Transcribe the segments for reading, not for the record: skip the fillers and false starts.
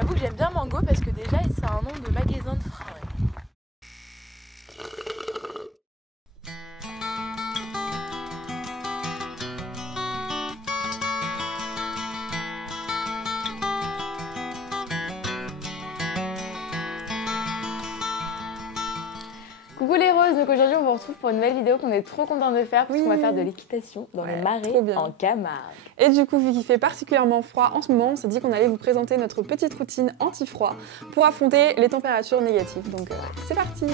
J'avoue que j'aime bien Mango parce que déjà c'est un nom de magasin de fringues. Coucou les roses, donc aujourd'hui on vous retrouve pour une nouvelle vidéo qu'on est trop content de faire parce qu'on va faire de l'équitation dans les marais en Camargue. Et du coup, vu qu'il fait particulièrement froid en ce moment, on s'est dit qu'on allait vous présenter notre petite routine anti-froid pour affronter les températures négatives. Donc c'est parti!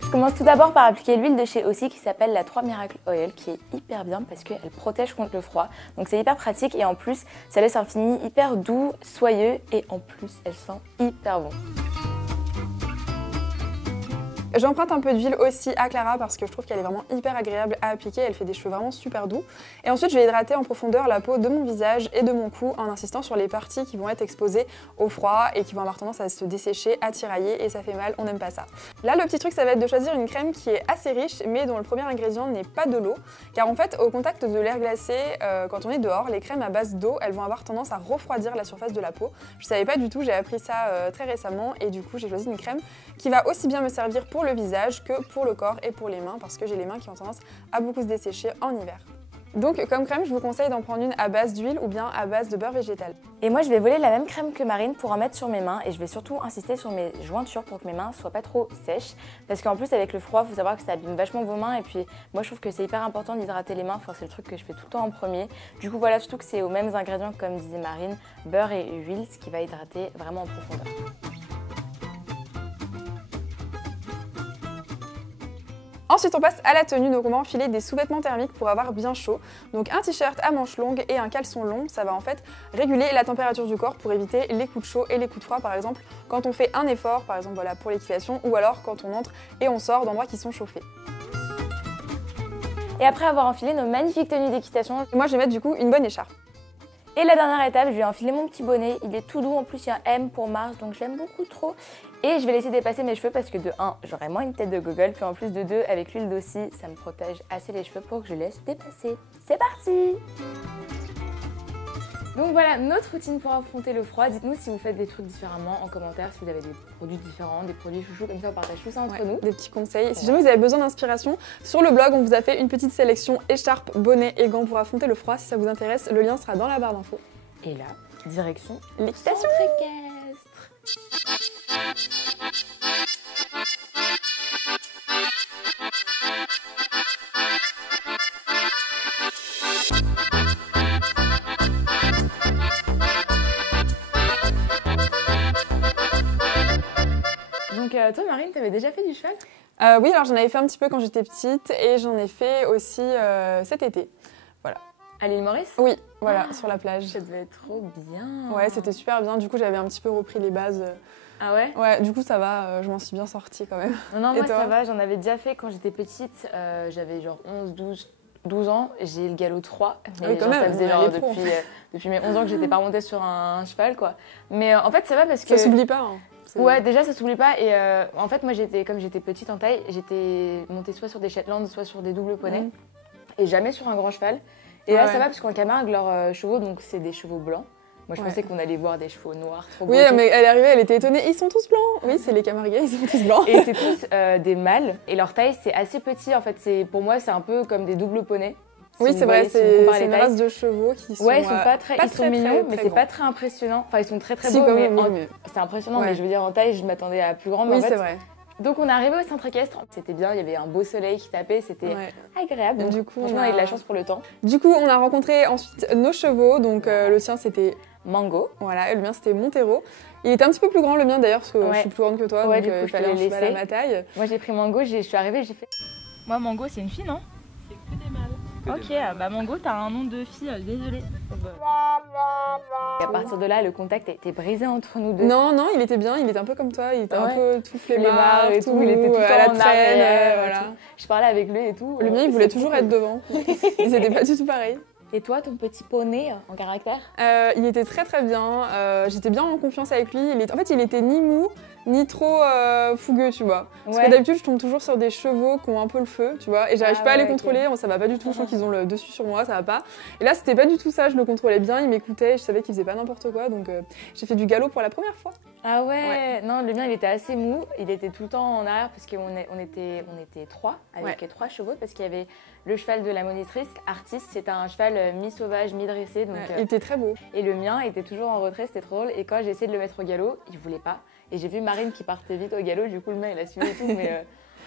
Je commence tout d'abord par appliquer l'huile de chez Aussie qui s'appelle la 3 Miracle Oil, qui est hyper bien parce qu'elle protège contre le froid. Donc c'est hyper pratique et en plus ça laisse un fini hyper doux, soyeux et en plus elle sent hyper bon. J'emprunte un peu d'huile aussi à Clara parce que je trouve qu'elle est vraiment hyper agréable à appliquer, elle fait des cheveux vraiment super doux. Et ensuite je vais hydrater en profondeur la peau de mon visage et de mon cou en insistant sur les parties qui vont être exposées au froid et qui vont avoir tendance à se dessécher, à tirailler et ça fait mal, on n'aime pas ça. Là le petit truc ça va être de choisir une crème qui est assez riche mais dont le premier ingrédient n'est pas de l'eau, car en fait au contact de l'air glacé, quand on est dehors, les crèmes à base d'eau elles vont avoir tendance à refroidir la surface de la peau. Je savais pas du tout, j'ai appris ça très récemment et du coup j'ai choisi une crème qui va aussi bien me servir pour le visage que pour le corps et pour les mains parce que j'ai les mains qui ont tendance à beaucoup se dessécher en hiver. Donc comme crème, je vous conseille d'en prendre une à base d'huile ou bien à base de beurre végétal. Et moi je vais voler la même crème que Marine pour en mettre sur mes mains et je vais surtout insister sur mes jointures pour que mes mains soient pas trop sèches parce qu'en plus avec le froid, il faut savoir que ça abîme vachement vos mains et puis moi je trouve que c'est hyper important d'hydrater les mains, enfin, c'est le truc que je fais tout le temps en premier. Du coup voilà, surtout que c'est aux mêmes ingrédients comme disait Marine, beurre et huile, ce qui va hydrater vraiment en profondeur. Ensuite on passe à la tenue, donc on va enfiler des sous-vêtements thermiques pour avoir bien chaud. Donc un t-shirt à manches longues et un caleçon long, ça va en fait réguler la température du corps pour éviter les coups de chaud et les coups de froid par exemple quand on fait un effort, par exemple voilà, pour l'équitation ou alors quand on entre et on sort d'endroits qui sont chauffés. Et après avoir enfilé nos magnifiques tenues d'équitation, moi je vais mettre du coup une bonne écharpe. Et la dernière étape, je vais enfiler mon petit bonnet, il est tout doux, en plus il y a un M pour Mars, donc je l'aime beaucoup trop. Et je vais laisser dépasser mes cheveux parce que de 1, j'aurai moins une tête de gogol, puis en plus de 2, avec l'huile d'Aussie, ça me protège assez les cheveux pour que je laisse dépasser. C'est parti! Donc voilà notre routine pour affronter le froid. Dites-nous si vous faites des trucs différemment en commentaire, si vous avez des produits différents, des produits chouchous, comme ça on partage tout ça entre nous. Des petits conseils. Si jamais vous avez besoin d'inspiration, sur le blog on vous a fait une petite sélection écharpe, bonnet et gants pour affronter le froid. Si ça vous intéresse, le lien sera dans la barre d'infos. Et là, direction l'équitation centre équestre. Donc toi Marine, t'avais déjà fait du cheval? Oui, alors j'en avais fait un petit peu quand j'étais petite et j'en ai fait aussi cet été. Voilà. À l'île Maurice? Oui, voilà, sur la plage. Ça devait être trop bien. Ouais, c'était super bien. Du coup, j'avais un petit peu repris les bases. Ah ouais? Ouais, du coup, ça va, je m'en suis bien sortie quand même. Non, moi ça va, j'en avais déjà fait quand j'étais petite. J'avais genre 12 ans, j'ai le galop 3. Mais oui, quand même, ça faisait genre depuis mes 11 ans que j'étais pas montée sur un cheval, quoi. Mais en fait, ça va parce que... Ça s'oublie pas, hein. Ouais, déjà ça s'oublie pas et en fait moi comme j'étais petite en taille, j'étais montée soit sur des Shetland, soit sur des doubles poneys et jamais sur un grand cheval. Et là ça va parce qu'en Camargue leurs chevaux, donc c'est des chevaux blancs. Moi je pensais qu'on allait voir des chevaux noirs trop beaux. Oui mais elle est arrivée, elle était étonnée, ils sont tous blancs. Oui c'est les Camarguais, ils sont tous blancs. Et c'est tous des mâles et leur taille c'est assez petit en fait, pour moi c'est un peu comme des doubles poneys. Oui, c'est vrai, c'est une race de chevaux qui sont... Ouais, ils sont ils sont mignons, mais c'est pas très impressionnant. Enfin, ils sont très beaux, mais c'est impressionnant, mais je veux dire, en taille, je m'attendais à plus grand. Oui, c'est vrai. Donc, on est arrivé au centre équestre, c'était bien, il y avait un beau soleil qui tapait, c'était agréable. Donc, du coup, franchement, on a eu de la chance pour le temps. Du coup, on a rencontré ensuite nos chevaux, donc le sien, c'était... Mango. Voilà, et le mien, c'était Montero. Il était un petit peu plus grand, le mien, d'ailleurs, parce que je suis plus grande que toi, donc il fallait un cheval à ma taille. Moi, j'ai pris Mango, je suis arrivée, j'ai fait... Moi, Mango, c'est une fille, non? C'est que des mâles. Ok, bah Mango, t'as un nom de fille, désolée. Et à partir de là, le contact a été brisé entre nous deux. Non, il était bien, il était un peu comme toi, il était un peu tout flemmard et tout, il était tout à la en traîne, voilà. Je parlais avec lui et tout. Le mien, il voulait toujours être devant, ils étaient pas du tout pareils. Et toi, ton petit poney en caractère? Il était très très bien, j'étais bien en confiance avec lui. En fait, il était ni mou, ni trop fougueux, tu vois. Parce que d'habitude, je tombe toujours sur des chevaux qui ont un peu le feu, tu vois, et j'arrive pas à les contrôler, ça va pas du tout, je sens qu'ils ont le dessus sur moi, ça va pas. Et là, c'était pas du tout ça, je le contrôlais bien, il m'écoutait, je savais qu'il faisait pas n'importe quoi, donc j'ai fait du galop pour la première fois. Ah ouais. Non, le mien, il était assez mou, il était tout le temps en arrière parce qu'on était 3 avec 3 chevaux, parce qu'il y avait le cheval de la monitrice, Artis, c'était un cheval mi-sauvage, mi-dressé. Donc, il était très beau. Et le mien était toujours en retrait, c'était trop drôle. Et quand j'ai essayé de le mettre au galop, il voulait pas. Et j'ai vu Marine qui partait vite au galop, du coup le mien il a suivi et tout. Mais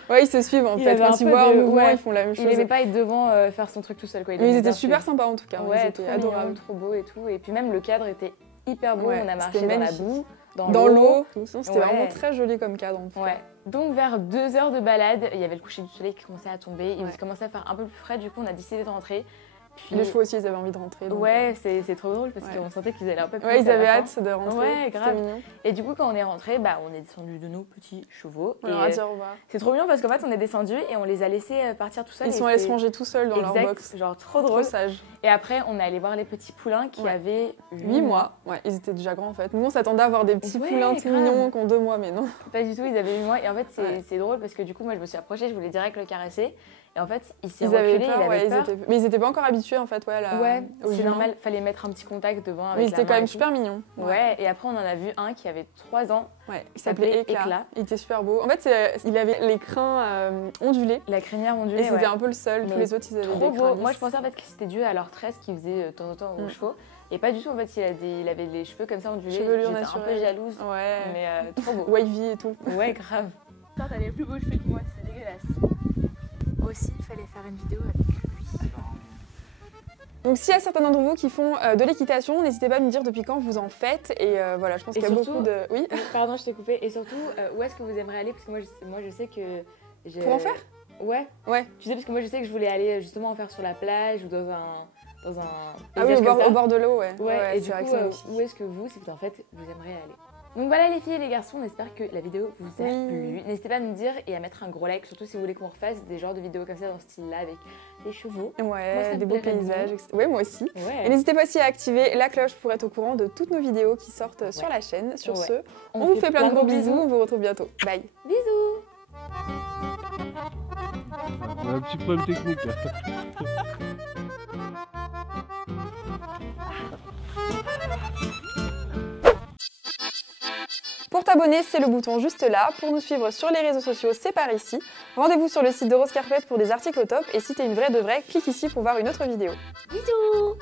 ouais, ils se suivent en fait. Quand ils voient un mouvement, ils font la même chose. Il aimait pas être devant, faire son truc tout seul. Quoi. Mais ils étaient super sympas en tout cas. Ouais, ils étaient adorables. Trop beaux et tout. Et puis même le cadre était hyper beau. On a marché dans la boue, dans l'eau. C'était vraiment très joli comme cadre. Ouais. Donc vers 2 heures de balade, il y avait le coucher du soleil qui commençait à tomber. Il commençait à faire un peu plus frais. Du coup, on a décidé de rentrer. Puis... Les chevaux aussi, ils avaient envie de rentrer. Donc ouais, c'est trop drôle parce qu'on sentait qu'ils allaient un peu plus. Ouais, ils avaient hâte de rentrer. Ouais, grave. Et du coup, quand on est rentré, on est descendu de nos petits chevaux. On leur a dit au revoir. C'est trop mignon parce qu'en fait, on est descendu et on les a laissés partir tout seuls. Ils sont allés se manger tout seuls dans leur box. Genre trop drôle. Trop sage. Et après, on est allé voir les petits poulains qui avaient 8 mois. Ouais, ils étaient déjà grands en fait. Nous, on s'attendait à voir des petits poulains tout mignons qui ont 2 mois, mais non. Pas du tout, ils avaient 8 mois. Et en fait, c'est drôle parce que du coup, moi, je me suis approchée, je voulais direct le caresser. Et en fait, il s'est reculé, il avait peur. Mais ils étaient pas encore habitués en fait, c'est normal, fallait mettre un petit contact devant avec. Mais ils étaient quand même super mignons. Ouais, et après on en a vu un qui avait 3 ans. Ouais, il s'appelait Éclat. Il était super beau. En fait, il avait les crins ondulés. La crinière ondulée. Et c'était un peu le seul. Tous les autres, ils avaient trop des beau. crins. Moi, je pensais en fait que c'était dû à leur tresse qu'ils faisaient de temps en temps aux chevaux. Et pas du tout, en fait, il avait les cheveux comme ça ondulés. Chevelure naturelle. J'étais un peu jalouse. Ouais. Mais trop beau. Wavy et tout. Ouais, grave. Toi, t'as les plus beaux cheveux que moi, c'est dégueulasse. Aussi, il fallait faire une vidéo avec lui. Donc s'il y a certains d'entre vous qui font de l'équitation, n'hésitez pas à me dire depuis quand vous en faites. Et voilà, je pense qu'il y a beaucoup de... Oui. Pardon, je t'ai coupé. Et surtout, où est-ce que vous aimeriez aller? Parce que moi, je sais que... Pour en faire? Ouais. Tu sais, parce que moi, je sais que je voulais aller justement en faire sur la plage ou dans un ah oui, au bord de l'eau, ouais. Et du coup, où est-ce que vous, en fait, vous aimeriez aller? Donc voilà les filles et les garçons, on espère que la vidéo vous a plu. N'hésitez pas à me dire et à mettre un gros like, surtout si vous voulez qu'on refasse des genres de vidéos comme ça dans ce style-là avec des chevaux. Ouais, des beaux paysages. Ouais, moi aussi. Ouais. Et n'hésitez pas aussi à activer la cloche pour être au courant de toutes nos vidéos qui sortent sur la chaîne. Sur ce, on vous fait plein de gros bisous, on vous retrouve bientôt. Bye. Bisous. On a un petit problème technique là. Pour t'abonner, c'est le bouton juste là. Pour nous suivre sur les réseaux sociaux, c'est par ici. Rendez-vous sur le site de Rose Carpet pour des articles au top. Et si t'es une vraie de vraie, clique ici pour voir une autre vidéo. Bisous.